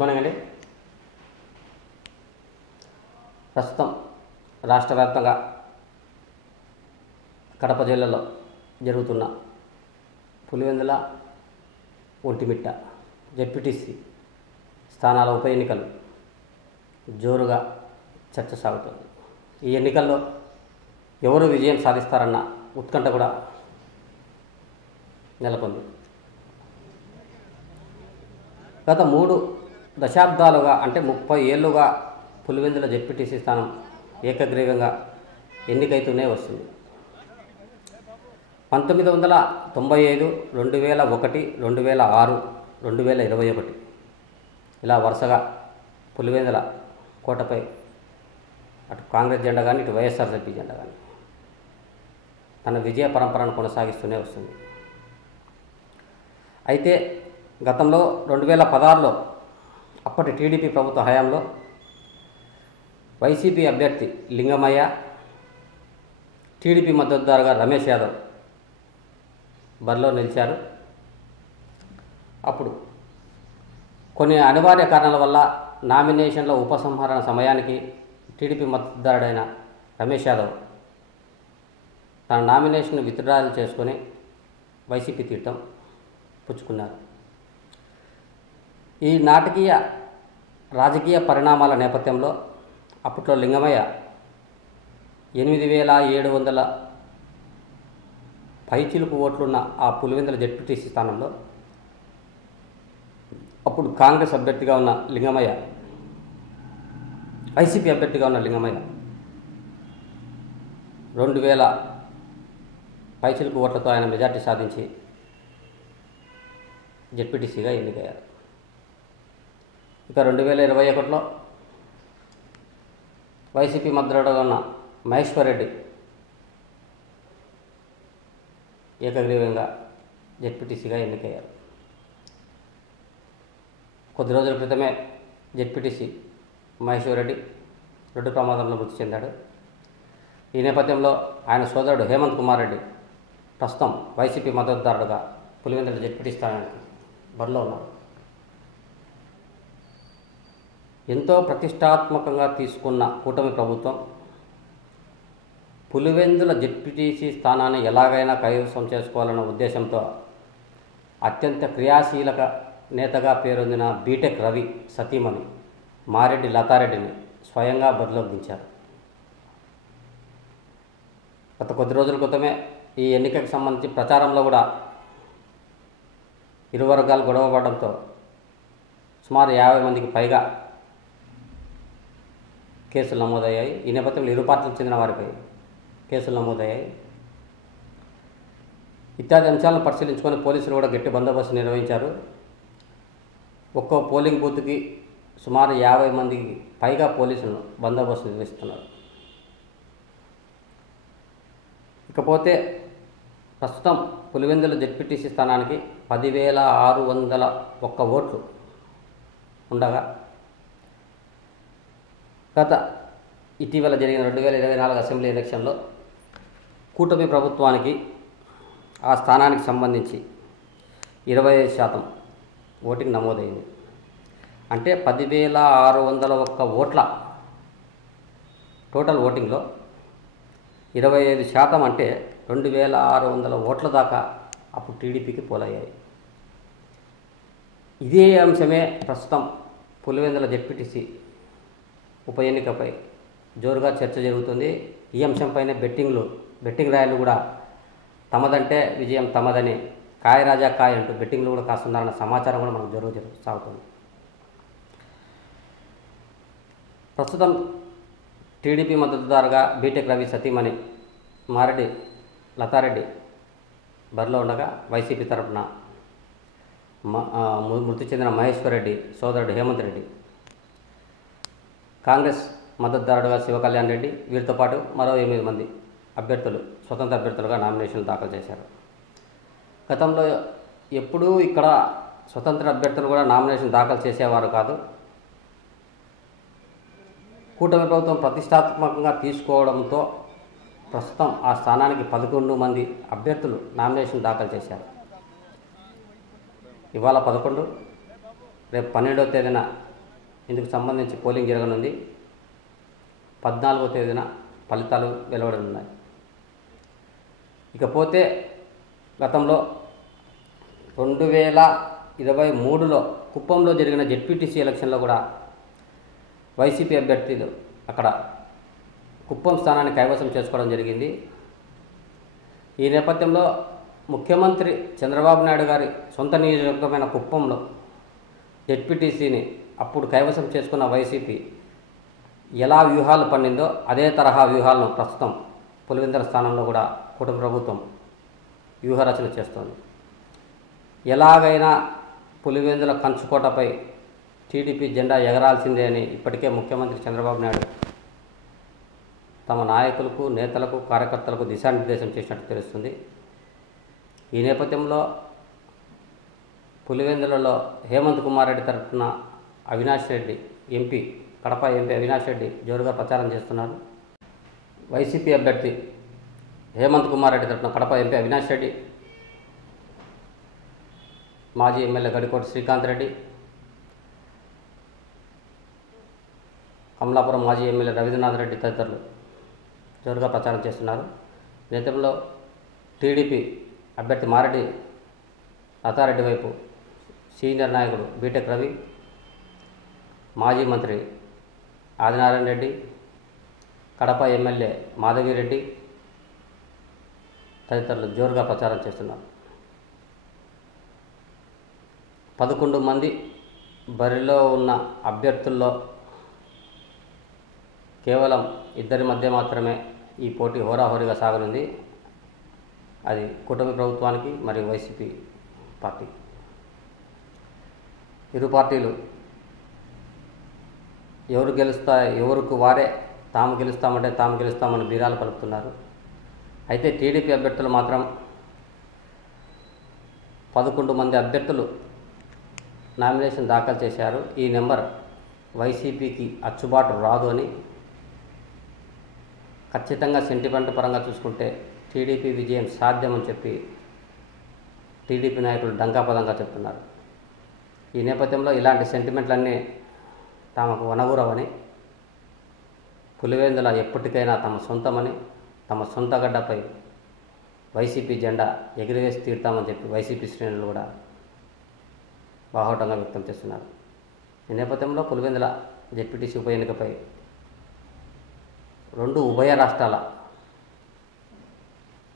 Good morning అండి. ప్రస్తుతం రాష్ట్ర వ్యాప్తంగా కడప జిల్లాలో జరుగుతున్న పులివెందుల ఒంటిమిట్ట జెడ్పీటీసీ స్థానాల ఉప ఎన్నికలు జోరుగా చర్చ సాగుతుంది. ఈ ఎన్నికల్లో ఎవరు విజయం సాధిస్తారన్న ఉత్కంఠ కూడా నెలకొంది. గత 3 దశాబ్దాలుగా అంటే 30 ఏళ్ళుగా పులివెందుల జెడ్పీటీసీ స్థానం ఏకగ్రీవంగా ఎన్నికైతూనే వస్తుంది. 1995, 2001, 2006, 2021 ఇలా వరుసగా పులివెందుల కోటపై అటు కాంగ్రెస్ జెండా కానీ ఇటు వైఎస్ఆర్సీపీ జెండా కానీ తన విజయ పరంపరను కొనసాగిస్తూనే వస్తుంది. అయితే గతంలో 2016లో అప్పటి టీడీపీ ప్రభుత్వ హయాంలో వైసీపీ అభ్యర్థి లింగమయ్య, టీడీపీ మద్దతుదారుగా రమేష్ యాదవ్ బరిలో నిలిచారు. అప్పుడు కొన్ని అనివార్య కారణాల వల్ల నామినేషన్ల ఉపసంహరణ సమయానికి టీడీపీ మద్దతుదారుడైన రమేష్ యాదవ్ తన నామినేషన్ విత్డ్రాల్ చేసుకొని వైసీపీ తీర్థం పుచ్చుకున్నారు. ఈ నాటకీయ రాజకీయ పరిణామాల నేపథ్యంలో అప్పట్లో లింగమయ్య 8,700 పైచిలుకు ఓట్లున్న ఆ పులివెందుల జెడ్పీటీసీ స్థానంలో అప్పుడు కాంగ్రెస్ అభ్యర్థిగా ఉన్న లింగమయ్య, వైసీపీ అభ్యర్థిగా ఉన్న లింగమయ్య 2,000 పైచిలుకు ఓట్లతో ఆయన మెజార్టీ సాధించి జెడ్పీటీసీగా ఎన్నికయ్యారు. ఇక 2021లో వైసీపీ మద్దతుగా ఉన్న మహేశ్వర్ రెడ్డి ఏకగ్రీవంగా జెడ్పీటీసీగా ఎన్నికయ్యారు. కొద్ది రోజుల క్రితమే జెడ్పీటీసీ మహేశ్వర్ రెడ్డి రోడ్డు ప్రమాదంలో మృతి చెందాడు. ఈ నేపథ్యంలో ఆయన సోదరుడు హేమంత్ కుమార్ రెడ్డి ప్రస్తుతం వైసీపీ మద్దతుదారుడుగా పులివెందుల జెడ్పీటీ స్థానానికి బరిలో ఉన్నారు. ఎంతో ప్రతిష్టాత్మకంగా తీసుకున్న కూటమి ప్రభుత్వం పులివెందుల జెడ్పీటీసీ స్థానాన్ని ఎలాగైనా కైవసం చేసుకోవాలన్న ఉద్దేశంతో అత్యంత క్రియాశీలక నేతగా పేరొందిన బీటెక్ రవి సతీమణి మారెడ్డి లతారెడ్డిని స్వయంగా బరిలోకి దించారు. గత కొద్ది రోజుల క్రితమే ఈ ఎన్నికకు సంబంధించి ప్రచారంలో కూడా ఇరు వర్గాలు గొడవ పడడంతో సుమారు 50 మందికి పైగా కేసులు నమోదయ్యాయి. ఈ నేపథ్యంలో ఇరు పార్టీలకు చెందిన వారిపై కేసులు నమోదయ్యాయి. ఇత్యాది అంశాలను పరిశీలించుకొని పోలీసులు కూడా గట్టి బందోబస్తు నిర్వహించారు. ఒక్కో పోలింగ్ బూత్కి సుమారు 50 మందికి పైగా పోలీసులను బందోబస్తు నిర్వహిస్తున్నారు. ఇకపోతే ప్రస్తుతం పులివెందుల జెడ్పీటీసీ స్థానానికి 10,601 ఓట్లు ఉండగా గత ఇటీవల జరిగిన 2024 అసెంబ్లీ ఎలక్షన్లో కూటమి ప్రభుత్వానికి ఆ స్థానానికి సంబంధించి 25% ఓటింగ్ నమోదైంది. అంటే 10,601 ఓట్ల టోటల్ ఓటింగ్లో 25% అంటే 2,600 ఓట్ల దాకా అప్పుడు టీడీపీకి పోలయ్యాయి. ఇదే అంశమే ప్రస్తుతం పులివెందుల జెడ్పీటీసీ ఉప ఎన్నికపై జోరుగా చర్చ జరుగుతుంది. ఈ అంశంపైనే బెట్టింగ్ రాయలు కూడా తమదంటే విజయం తమదని, కాయ రాజా కాయ అంటూ బెట్టింగ్లు కూడా కాస్తున్నారన్న సమాచారం కూడా మనకు జోరుగా సాగుతుంది. ప్రస్తుతం టీడీపీ మద్దతుదారుగా బీటెక్ రవి సతీమణి మారెడ్డి లతారెడ్డి బరిలో ఉండగా వైసీపీ తరఫున మృతి చెందిన మహేశ్వర్ రెడ్డి సోదరుడు హేమంత్ రెడ్డి, కాంగ్రెస్ మద్దతుదారుడుగా శివకళ్యాణ్ రెడ్డి, వీరితో పాటు మరో 8 మంది అభ్యర్థులు స్వతంత్ర అభ్యర్థులుగా నామినేషన్లు దాఖలు చేశారు. గతంలో ఎప్పుడూ ఇక్కడ స్వతంత్ర అభ్యర్థులు కూడా నామినేషన్ దాఖలు చేసేవారు కాదు. కూటమి ప్రభుత్వం ప్రతిష్టాత్మకంగా తీసుకోవడంతో ప్రస్తుతం ఆ స్థానానికి 11 మంది అభ్యర్థులు నామినేషన్ దాఖలు చేశారు. ఇవాళ 11, రేపు 12వ తేదీన ఇందుకు సంబంధించి పోలింగ్ జరగనుంది. 14వ తేదీన ఫలితాలు వెలువడనున్నాయి. ఇకపోతే గతంలో 2023లో కుప్పంలో జరిగిన జెడ్పీటీసీ ఎలక్షన్లో కూడా వైసీపీ అభ్యర్థులు అక్కడ కుప్పం స్థానాన్ని కైవసం చేసుకోవడం జరిగింది. ఈ నేపథ్యంలో ముఖ్యమంత్రి చంద్రబాబు నాయుడు గారి సొంత నియోజకవర్గమైన కుప్పంలో జెడ్పీటీసీని అప్పుడు కైవసం చేసుకున్న వైసీపీ ఎలా వ్యూహాలు పన్నిందో అదే తరహా వ్యూహాలను ప్రస్తుతం పులివెందుల స్థానంలో కూడా కూటమి ప్రభుత్వం వ్యూహరచన చేస్తోంది. ఎలాగైనా పులివెందుల కంచుకోటపై టీడీపీ జెండా ఎగరాల్సిందే అని ఇప్పటికే ముఖ్యమంత్రి చంద్రబాబు నాయుడు తమ నాయకులకు, నేతలకు, కార్యకర్తలకు దిశానిర్దేశం చేసినట్టు తెలుస్తుంది. ఈ నేపథ్యంలో పులివెందులలో హేమంత్ కుమార్ రెడ్డి తరఫున అవినాష్ రెడ్డి ఎంపీ, కడప ఎంపీ అవినాష్ రెడ్డి జోరుగా ప్రచారం చేస్తున్నారు. వైసీపీ అభ్యర్థి హేమంత్ కుమార్ రెడ్డి తరఫున కడప ఎంపీ అవినాష్ రెడ్డి, మాజీ ఎమ్మెల్యే గడికోట శ్రీకాంత్ రెడ్డి, కమలాపురం మాజీ ఎమ్మెల్యే రవీంద్రనాథ్ రెడ్డి తదితరులు జోరుగా ప్రచారం చేస్తున్నారు. నేతల్లో టీడీపీ అభ్యర్థి మారెడ్డి లతారెడ్డి వైపు సీనియర్ నాయకుడు బీటెక్ రవి, మాజీ మంత్రి ఆదినారాయణ రెడ్డి, కడప ఎమ్మెల్యే మాధవిరెడ్డి తదితరులు జోరుగా ప్రచారం చేస్తున్నారు. 11 మంది బరిలో ఉన్న అభ్యర్థుల్లో కేవలం 2 మధ్య మాత్రమే ఈ పోటీ హోరాహోరీగా సాగనుంది. అది కూటమి ప్రభుత్వానికి మరియు వైసీపీ పార్టీ. ఇరు పార్టీలు ఎవరికి వారే తాము గెలుస్తామంటే తాము గెలుస్తామని బీరాలు పలుకుతున్నారు. అయితే టీడీపీ అభ్యర్థులు మాత్రం 11 మంది అభ్యర్థులు నామినేషన్ దాఖలు చేశారు. ఈ నెంబర్ వైసీపీకి అచ్చుబాటు రాదు అని, ఖచ్చితంగా సెంటిమెంట్ పరంగా చూసుకుంటే టీడీపీ విజయం సాధ్యమని చెప్పి టీడీపీ నాయకులు డంకాపదంగా చెప్తున్నారు. ఈ నేపథ్యంలో ఇలాంటి సెంటిమెంట్లన్నీ తమకు వనగూరవని, పులివెందుల ఎప్పటికైనా తమ సొంతమని, తమ సొంత గడ్డపై వైసీపీ జెండా ఎగిరివేసి తీరుతామని చెప్పి వైసీపీ శ్రేణులు కూడా బాహోటంగా వ్యక్తం చేస్తున్నారు. ఈ నేపథ్యంలో పులివెందుల జెడ్పీటీసీ ఉప ఎన్నికపై 2 ఉభయ రాష్ట్రాల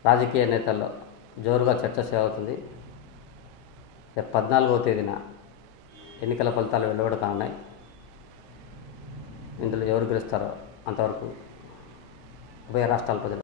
రాజకీయ నేతల్లో జోరుగా చర్చ సాగుతుంది. 14వ తేదీన ఎన్నికల ఫలితాలు వెలువడకానున్నాయి. ఇందులో ఎవరు గెలుస్తారో అంతవరకు ఉభయ రాష్ట్రాల ప్రజలు